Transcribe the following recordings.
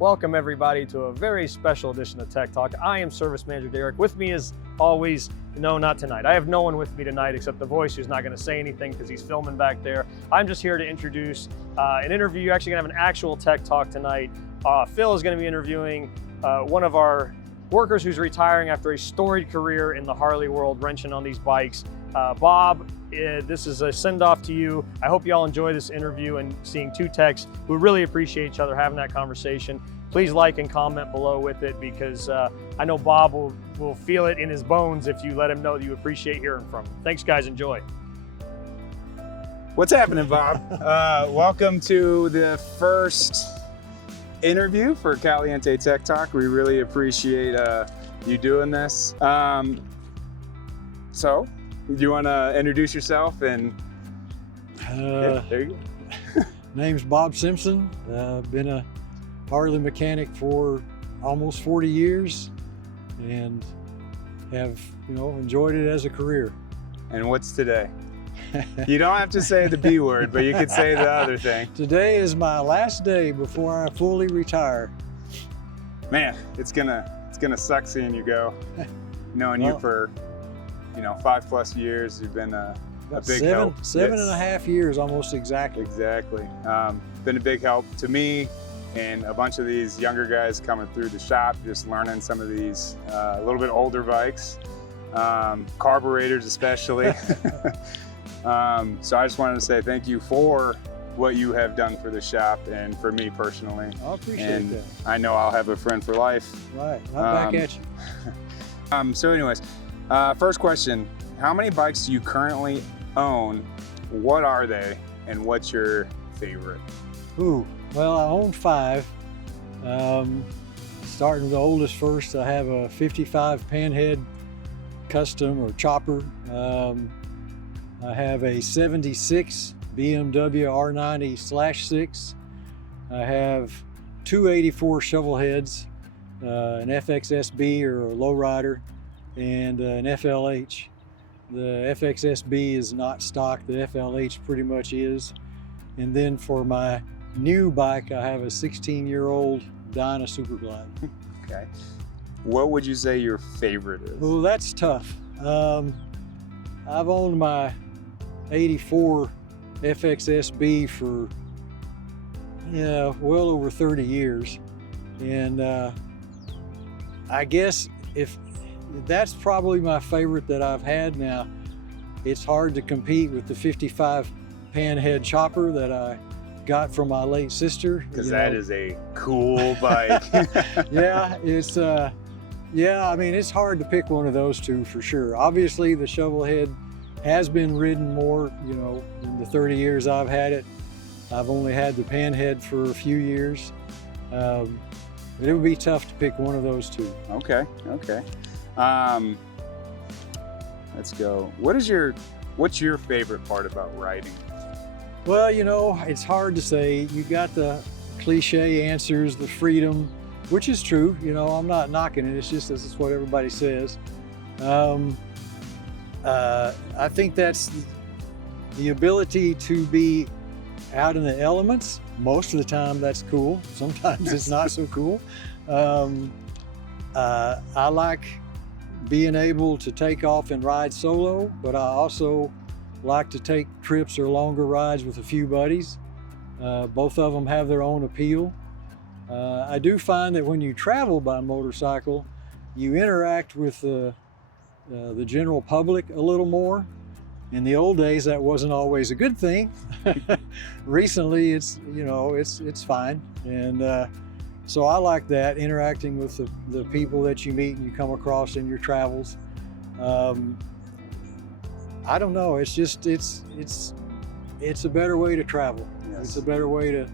Welcome everybody to a very special edition of Tech Talk. I am Service Manager Derek. With me as always, no, not tonight. I have no one with me tonight except the voice who's not going to say anything because he's filming back there. I'm just here to introduce an interview. You're actually going to have an actual Tech Talk tonight. Phil is going to be interviewing one of our workers who's retiring after a storied career in the Harley world, wrenching on these bikes. Bob, this is a send-off to you. I hope you all enjoy this interview and seeing two techs who really appreciate each other having that conversation. Please like and comment below with it because I know Bob will feel it in his bones if you let him know that you appreciate hearing from him. Thanks guys, enjoy. What's happening, Bob? Welcome to the first interview for Caliente Tech Talk. We really appreciate you doing this. So, do you want to introduce yourself? And yeah, there you go. Name's Bob Simpson. Been a Harley mechanic for almost 40 years and have, enjoyed it as a career. And what's today? You don't have to say the B word, but you could say the other thing. Today is my last day before I fully retire. Man, it's gonna suck seeing you go. Knowing you for 5+ years, you've been a big help. Seven and a half years, almost exactly. Exactly. Been a big help to me and a bunch of these younger guys coming through the shop, just learning some of these a little bit older bikes, carburetors especially. So I just wanted to say thank you for what you have done for the shop and for me personally. I appreciate that. I know I'll have a friend for life. Right, I'm back at you. So anyways, first question, how many bikes do you currently own? What are they? And what's your favorite? Ooh, well, I own 5. Starting with the oldest first, I have a 55 Panhead Custom or Chopper. I have a 76 BMW R90/6. I have 2 84 shovel heads, an FXSB or a lowrider, and an FLH. The FXSB is not stock, the FLH pretty much is. And then for my new bike, I have a 16-year-old Dyna Superglide. Okay. What would you say your favorite is? Well, that's tough. I've owned my 84 FXSB for well over 30 years. And I guess if that's probably my favorite that I've had now. It's hard to compete with the 55 Panhead Chopper that I got from my late sister. Because that is a cool bike. Yeah, it's I mean, it's hard to pick one of those two for sure. Obviously the shovel head has been ridden more, in the 30 years I've had it. I've only had the Panhead for a few years. But it would be tough to pick one of those two. Okay. Let's go. What's your favorite part about riding? Well, it's hard to say. You got the cliche answers, the freedom, which is true. I'm not knocking it. It's just this is what everybody says. I think that's the ability to be out in the elements. Most of the time that's cool. Sometimes it's not so cool. I like being able to take off and ride solo, but I also like to take trips or longer rides with a few buddies. Both of them have their own appeal. I do find that when you travel by motorcycle, you interact with the general public a little more. In the old days, that wasn't always a good thing. Recently, it's fine. And so I like that, interacting with the people that you meet and you come across in your travels. I don't know, it's just, it's a better way to travel. Yes. It's a better way to,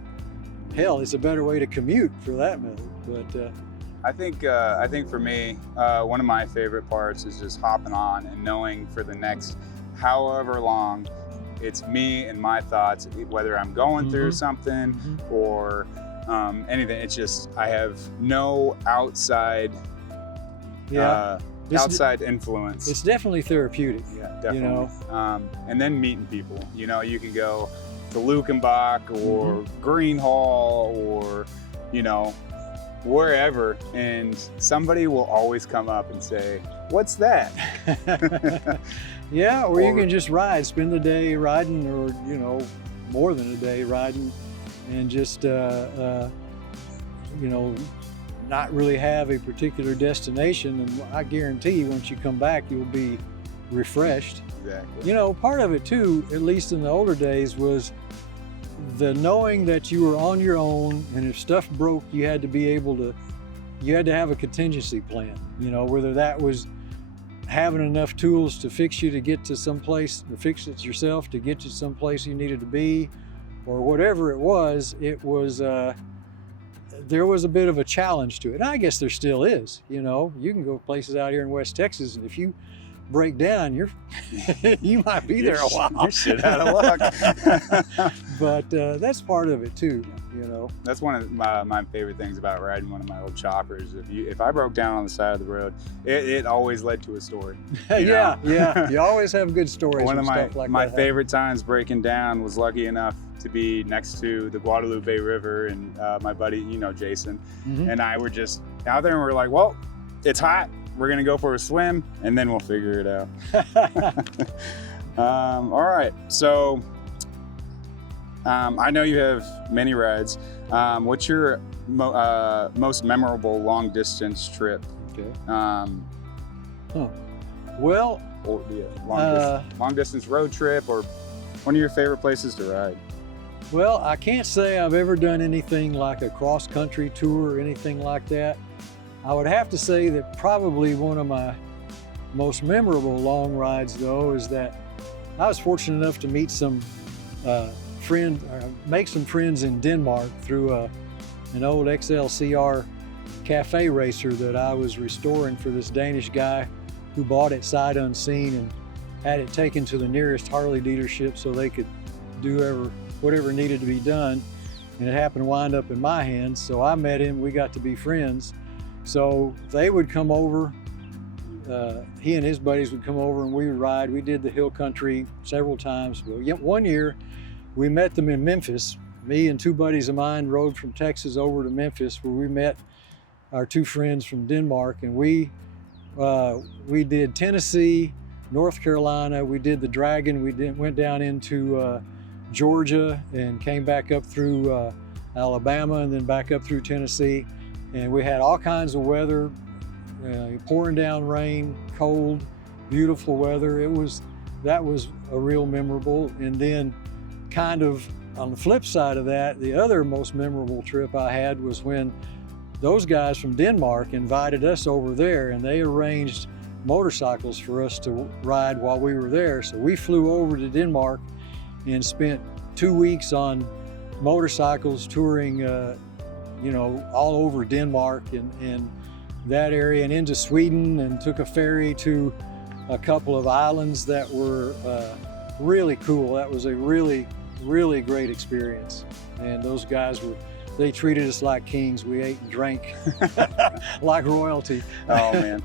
hell, it's a better way to commute for that matter. But I think for me, one of my favorite parts is just hopping on and knowing for the next however long, it's me and my thoughts, whether I'm going through something or anything. It's just, I have no outside outside influence. It's definitely therapeutic. Yeah, definitely. You know? And then meeting people. You know, you can go to Lukenbach or Greenhall or, you know, wherever, and somebody will always come up and say, "What's that?" Yeah, or you can just ride, spend the day riding, or, you know, more than a day riding, and just, you know, not really have a particular destination. And I guarantee once you come back, you'll be refreshed. Exactly. You know, part of it too, at least in the older days, was the knowing that you were on your own, and if stuff broke, you had to be able to, you had to have a contingency plan. You know, whether that was having enough tools to fix you to get to some place, or fix it yourself to get you someplace you needed to be, or whatever it was, there was a bit of a challenge to it. And I guess there still is. You know, you can go places out here in West Texas, and if you break down, you might be there a while. You're shit out of luck. But that's part of it too, you know. That's one of my favorite things about riding one of my old choppers. If I broke down on the side of the road, it always led to a story. Yeah. You always have good stories. One of stuff like my that favorite times breaking down was lucky enough to be next to the Guadalupe River, and my buddy, you know, Jason, and I were just out there, and we're like, well, it's hot. We're gonna go for a swim, and then we'll figure it out. All right, so I know you have many rides. What's your most memorable long distance trip? Okay. Or long distance road trip, or one of your favorite places to ride? Well, I can't say I've ever done anything like a cross-country tour or anything like that. I would have to say that probably one of my most memorable long rides, though, is that I was fortunate enough to meet some make some friends in Denmark through an old XLCR cafe racer that I was restoring for this Danish guy who bought it sight unseen and had it taken to the nearest Harley dealership so they could do whatever needed to be done. And it happened to wind up in my hands. So I met him, we got to be friends. So they would come over, he and his buddies would come over, and we would ride. We did the hill country several times. Well, one year we met them in Memphis. Me and two buddies of mine rode from Texas over to Memphis, where we met our two friends from Denmark, and we did Tennessee, North Carolina. We did the Dragon. We went down into Georgia and came back up through Alabama, and then back up through Tennessee. And we had all kinds of weather, pouring down rain, cold, beautiful weather. That was a real memorable. And then kind of on the flip side of that, the other most memorable trip I had was when those guys from Denmark invited us over there, and they arranged motorcycles for us to ride while we were there. So we flew over to Denmark and spent 2 weeks on motorcycles touring, you know, all over Denmark and that area, and into Sweden, and took a ferry to a couple of islands that were really cool. That was a really, really great experience. And those guys they treated us like kings. We ate and drank like royalty. Oh man,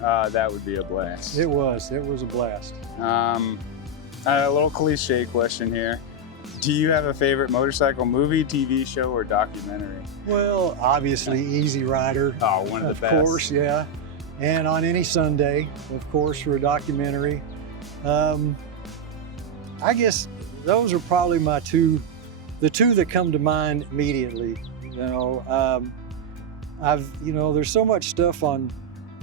that would be a blast. It was a blast. A little cliche question here. Do you have a favorite motorcycle movie, TV show, or documentary? Well, obviously Easy Rider. Oh, one of the best. Of course, yeah. And On Any Sunday, of course, for a documentary. I guess those are probably the two that come to mind immediately. You know, there's so much stuff on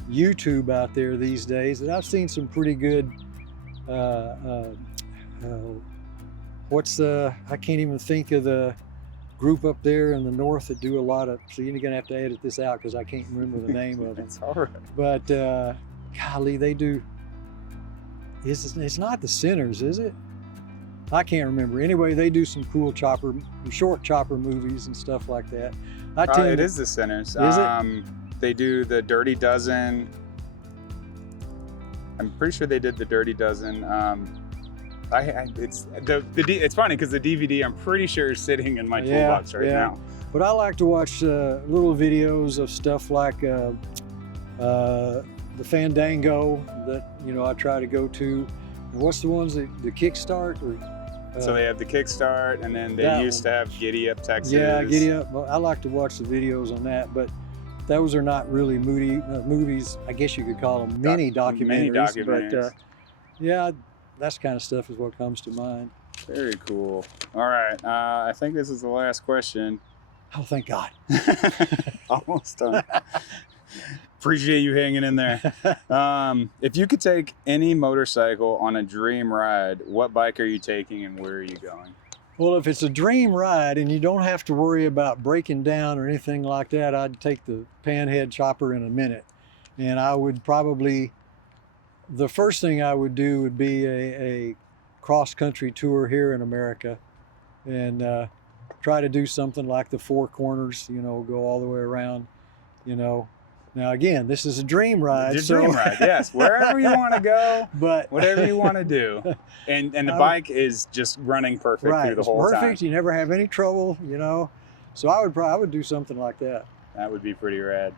YouTube out there these days that I've seen some pretty good. I can't even think of the group up there in the north that do a lot of, so you're gonna have to edit this out because I can't remember the name of it. It's all right. But golly, they do, it's not the Sinners, is it? I can't remember. Anyway, they do some cool short chopper movies and stuff like that. It is the Sinners. Is it? They do the Dirty Dozen. I'm pretty sure they did the Dirty Dozen. It's funny because the DVD I'm pretty sure is sitting in my toolbox right now. But I like to watch little videos of stuff like the Fandango that I try to go to. And what's the ones that the Kickstart? So they have the Kickstart, and then they used to have Giddy Up Texas. Yeah, Giddy Up. Well, I like to watch the videos on that, but those are not really movies. I guess you could call them mini documentaries. But yeah, that's kind of stuff is what comes to mind. Very cool. All right, I think this is the last question. Oh, thank God. Almost done. Appreciate you hanging in there. If you could take any motorcycle on a dream ride, what bike are you taking and where are you going? Well, if it's a dream ride and you don't have to worry about breaking down or anything like that, I'd take the Panhead chopper in a minute. And I would probably, the first thing I would do would be a cross-country tour here in America and try to do something like the Four Corners, go all the way around, Now, again, this is a dream ride. It's a dream ride, yes. Wherever you want to go, but whatever you want to do. And the bike is just running perfect through the whole time. It's perfect. You never have any trouble, So I would do something like that. That would be pretty rad.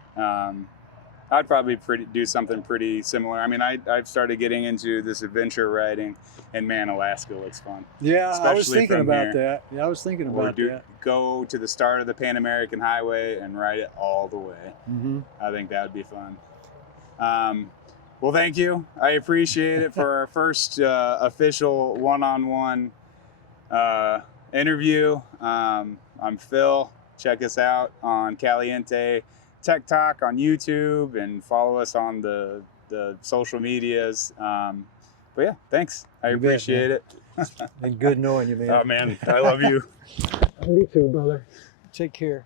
I'd probably do something pretty similar. I mean, I've started getting into this adventure riding, and man, Alaska looks fun. Yeah, especially I was thinking about here. that. Yeah, I was thinking about that. Go to the start of the Pan American Highway and ride it all the way. Mm-hmm. I think that would be fun. Well, thank you. I appreciate it for our first official one-on-one interview. I'm Phil. Check us out on Caliente Tech Talk on YouTube and follow us on the social medias. But yeah, thanks. I appreciate it. And good knowing you, man. Oh man, I love you. Me too, brother. Take care.